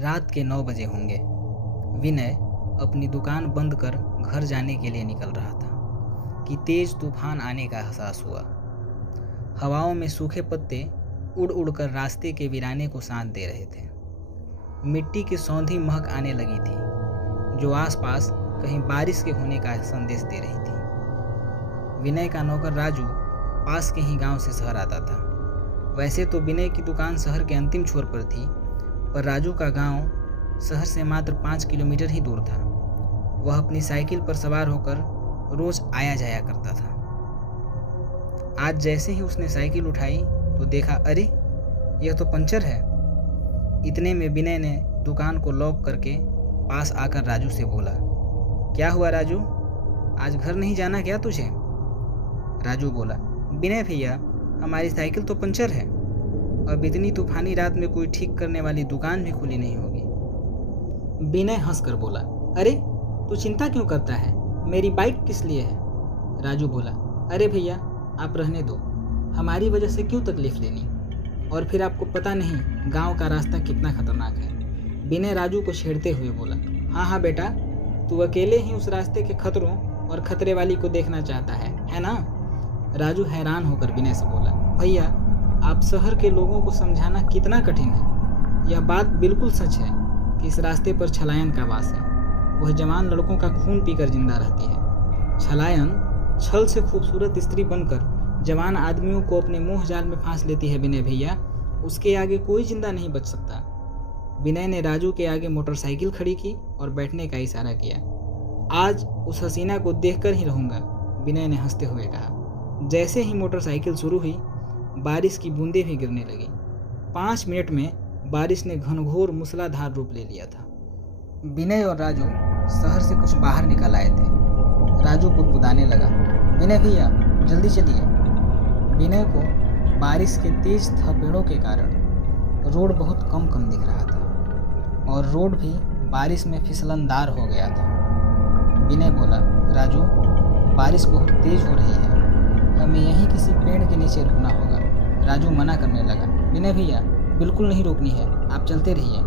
रात के 9 बजे होंगे। विनय अपनी दुकान बंद कर घर जाने के लिए निकल रहा था कि तेज तूफान आने का एहसास हुआ। हवाओं में सूखे पत्ते उड़ उड़कर रास्ते के वीराने को साथ दे रहे थे। मिट्टी की सौंधी महक आने लगी थी, जो आसपास कहीं बारिश के होने का संदेश दे रही थी। विनय का नौकर राजू पास के ही गांव से शहर आता था। वैसे तो विनय की दुकान शहर के अंतिम छोर पर थी, पर राजू का गांव शहर से मात्र 5 किलोमीटर ही दूर था। वह अपनी साइकिल पर सवार होकर रोज आया जाया करता था। आज जैसे ही उसने साइकिल उठाई तो देखा, अरे यह तो पंचर है। इतने में विनय ने दुकान को लॉक करके पास आकर राजू से बोला, क्या हुआ राजू, आज घर नहीं जाना क्या तुझे? राजू बोला, विनय भैया, हमारी साइकिल तो पंचर है। अब इतनी तूफानी रात में कोई ठीक करने वाली दुकान भी खुली नहीं होगी। विनय हंसकर बोला, अरे तू चिंता क्यों करता है, मेरी बाइक किस लिए है? राजू बोला, अरे भैया आप रहने दो, हमारी वजह से क्यों तकलीफ लेनी, और फिर आपको पता नहीं गांव का रास्ता कितना खतरनाक है। विनय राजू को छेड़ते हुए बोला, हाँ हाँ बेटा, तू अकेले ही उस रास्ते के खतरों और खतरे वाली को देखना चाहता है ना? राजू हैरान होकर विनय से बोला, भैया आप शहर के लोगों को समझाना कितना कठिन है। यह बात बिल्कुल सच है कि इस रास्ते पर छलायन का वास है। वह जवान लड़कों का खून पीकर जिंदा रहती है। छलायन छल से खूबसूरत स्त्री बनकर जवान आदमियों को अपने मोह जाल में फांस लेती है। विनय भैया, उसके आगे कोई जिंदा नहीं बच सकता। विनय ने राजू के आगे मोटरसाइकिल खड़ी की और बैठने का इशारा किया। आज उस हसीना को देखकर ही रहूंगा, विनय ने हंसते हुए कहा। जैसे ही मोटरसाइकिल शुरू हुई, बारिश की बूंदें भी गिरने लगी। 5 मिनट में बारिश ने घनघोर मूसलाधार रूप ले लिया था। विनय और राजू शहर से कुछ बाहर निकल आए थे। राजू बुदबुदाने लगा, विनय भैया जल्दी चलिए। विनय को बारिश के तेज थपेड़ों के कारण रोड बहुत कम दिख रहा था और रोड भी बारिश में फिसलनदार हो गया था। विनय बोला, राजू बारिश बहुत तेज हो रही है, हमें यहीं किसी पेड़ के नीचे रुकना होगा। राजू मना करने लगा, विनय भैया बिल्कुल नहीं रोकनी है, आप चलते रहिए।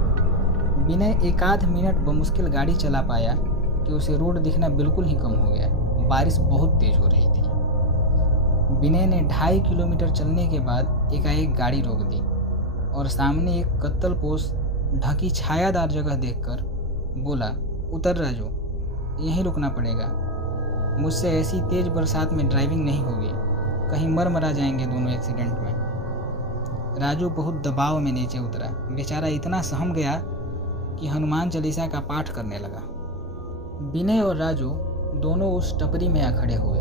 विनय एक आध मिनट बमुश्किल गाड़ी चला पाया कि उसे रोड दिखना बिल्कुल ही कम हो गया। बारिश बहुत तेज हो रही थी। विनय ने 2.5 किलोमीटर चलने के बाद एकाएक गाड़ी रोक दी और सामने एक कत्तल पोश ढकी छायादार जगह देखकर बोला, उतर राजू, यहीं रुकना पड़ेगा। मुझसे ऐसी तेज बरसात में ड्राइविंग नहीं होगी, कहीं मर जाएंगे दोनों एक्सीडेंट में। राजू बहुत दबाव में नीचे उतरा। बेचारा इतना सहम गया कि हनुमान चालीसा का पाठ करने लगा। विनय और राजू दोनों उस टपरी में आ खड़े हुए।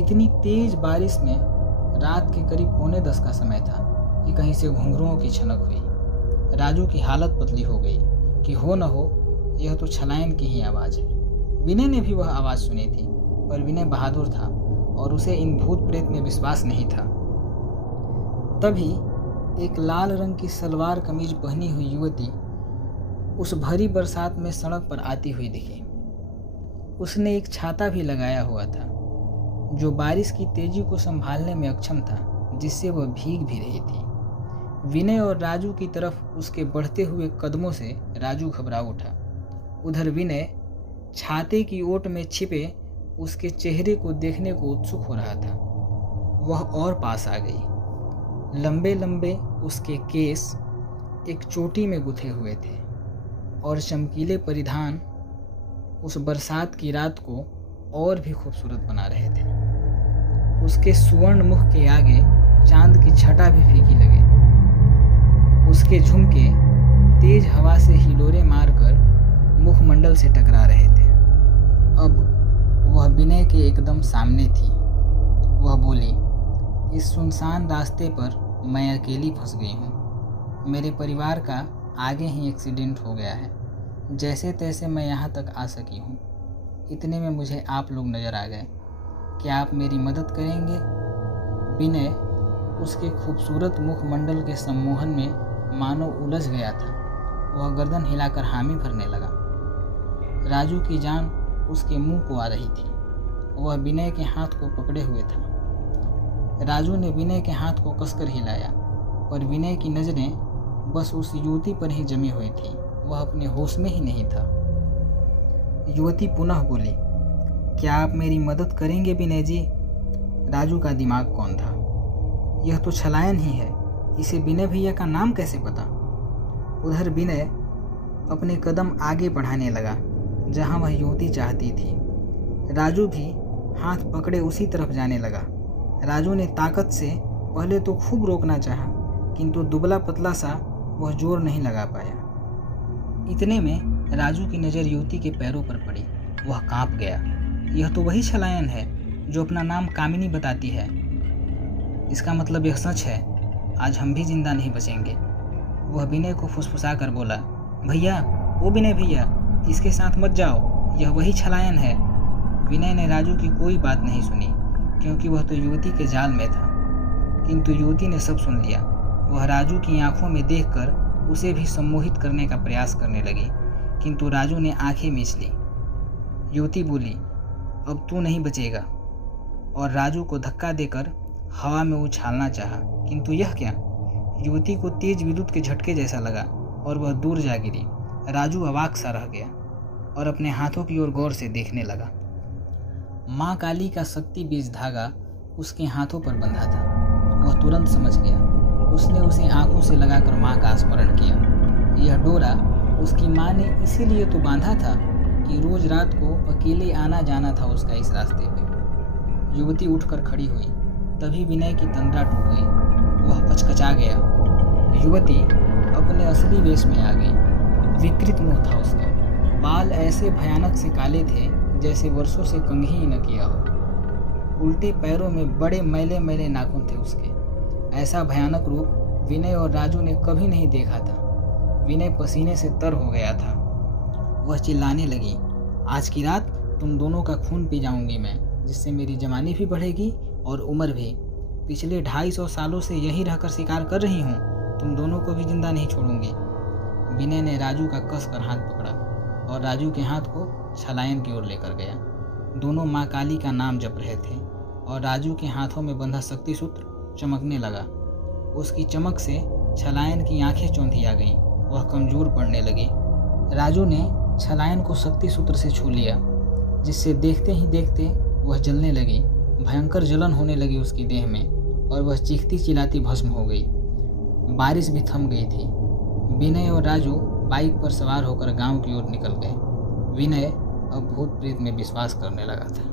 इतनी तेज बारिश में रात के करीब 9:45 का समय था कि कहीं से घुंघरुओं की छनक हुई। राजू की हालत पतली हो गई कि हो न हो यह तो छलायन की ही आवाज़ है। विनय ने भी वह आवाज़ सुनी थी, पर विनय बहादुर था और उसे इन भूत प्रेत में विश्वास नहीं था। तभी एक लाल रंग की सलवार कमीज पहनी हुई युवती उस भरी बरसात में सड़क पर आती हुई दिखी। उसने एक छाता भी लगाया हुआ था, जो बारिश की तेजी को संभालने में अक्षम था, जिससे वह भीग भी रही थी। विनय और राजू की तरफ उसके बढ़ते हुए कदमों से राजू घबरा उठा। उधर विनय छाते की ओट में छिपे उसके चेहरे को देखने को उत्सुक हो रहा था। वह और पास आ गई। लंबे लंबे उसके केस एक चोटी में गुथे हुए थे और चमकीले परिधान उस बरसात की रात को और भी खूबसूरत बना रहे थे। उसके सुवर्ण मुख के आगे चांद की छटा भी फीकी लगे। उसके झुमके तेज हवा से हिलोरे मारकर मुखमंडल से टकरा रहे थे। अब वह विनय के एकदम सामने थी। वह बोली, इस सुनसान रास्ते पर मैं अकेली फंस गई हूँ। मेरे परिवार का आगे ही एक्सीडेंट हो गया है। जैसे तैसे मैं यहाँ तक आ सकी हूँ। इतने में मुझे आप लोग नज़र आ गए। क्या आप मेरी मदद करेंगे? विनय उसके खूबसूरत मुखमंडल के सम्मोहन में मानो उलझ गया था। वह गर्दन हिलाकर हामी भरने लगा। राजू की जान उसके मुंह को आ रही थी। वह विनय के हाथ को पकड़े हुए था। राजू ने विनय के हाथ को कसकर हिलाया, पर विनय की नज़रें बस उस युवती पर ही जमी हुई थी। वह अपने होश में ही नहीं था। युवती पुनः बोली, क्या आप मेरी मदद करेंगे विनय जी? राजू का दिमाग कौन था? यह तो छलायन ही है, इसे विनय भैया का नाम कैसे पता? उधर विनय अपने कदम आगे बढ़ाने लगा जहां वह युवती चाहती थी। राजू भी हाथ पकड़े उसी तरफ जाने लगा। राजू ने ताकत से पहले तो खूब रोकना चाहा, किंतु दुबला पतला सा वह जोर नहीं लगा पाया। इतने में राजू की नज़र युवती के पैरों पर पड़ी। वह कांप गया। यह तो वही छलायन है जो अपना नाम कामिनी बताती है। इसका मतलब यह सच है, आज हम भी जिंदा नहीं बचेंगे। वह विनय को फुसफुसा कर बोला, भैया, ओ विनय भैया, इसके साथ मत जाओ, यह वही छलायन है। विनय ने राजू की कोई बात नहीं सुनी, क्योंकि वह तो युवती के जाल में था। किंतु युवती ने सब सुन लिया। वह राजू की आंखों में देखकर उसे भी सम्मोहित करने का प्रयास करने लगी, किंतु राजू ने आंखें मीच ली। युवती बोली, अब तू नहीं बचेगा, और राजू को धक्का देकर हवा में उछालना चाहा, किंतु यह क्या? युवती को तेज विद्युत के झटके जैसा लगा और वह दूर जा गिरी। राजू अवाक सा रह गया और अपने हाथों की ओर गौर से देखने लगा। माँ काली का शक्ति बीज धागा उसके हाथों पर बंधा था। वह तुरंत समझ गया। उसने उसे आंखों से लगाकर माँ का स्मरण किया। यह डोरा उसकी माँ ने इसीलिए तो बांधा था कि रोज रात को अकेले आना जाना था उसका इस रास्ते पे। युवती उठकर खड़ी हुई, तभी विनय की तंद्रा टूट गई। वह पचकचा गया। युवती अपने असली वेश में आ गई। विकृत मुंह था उसका। बाल ऐसे भयानक से काले थे जैसे वर्षों से कंघी ही न किया हो। उल्टे पैरों में बड़े मैले मैले नाखून थे उसके। ऐसा भयानक रूप विनय और राजू ने कभी नहीं देखा था। विनय पसीने से तर हो गया था। वह चिल्लाने लगी, आज की रात तुम दोनों का खून पी जाऊंगी मैं, जिससे मेरी जवानी भी बढ़ेगी और उम्र भी। पिछले 250 सालों से यही रहकर शिकार कर रही हूँ, तुम दोनों को भी जिंदा नहीं छोड़ूंगी। विनय ने राजू का कसकर हाथ पकड़ा और राजू के हाथ को छलायन की ओर लेकर गया। दोनों माँ काली का नाम जप रहे थे और राजू के हाथों में बंधा शक्ति सूत्र चमकने लगा। उसकी चमक से छलायन की आंखें चौंधी आ गईं। वह कमजोर पड़ने लगी। राजू ने छलायन को शक्ति सूत्र से छू लिया, जिससे देखते ही देखते वह जलने लगी। भयंकर जलन होने लगी उसकी देह में और वह चीखती चिल्लाती भस्म हो गई। बारिश भी थम गई थी। विनय और राजू बाइक पर सवार होकर गांव की ओर निकल गए। विनय अब भूत प्रेत में विश्वास करने लगा था।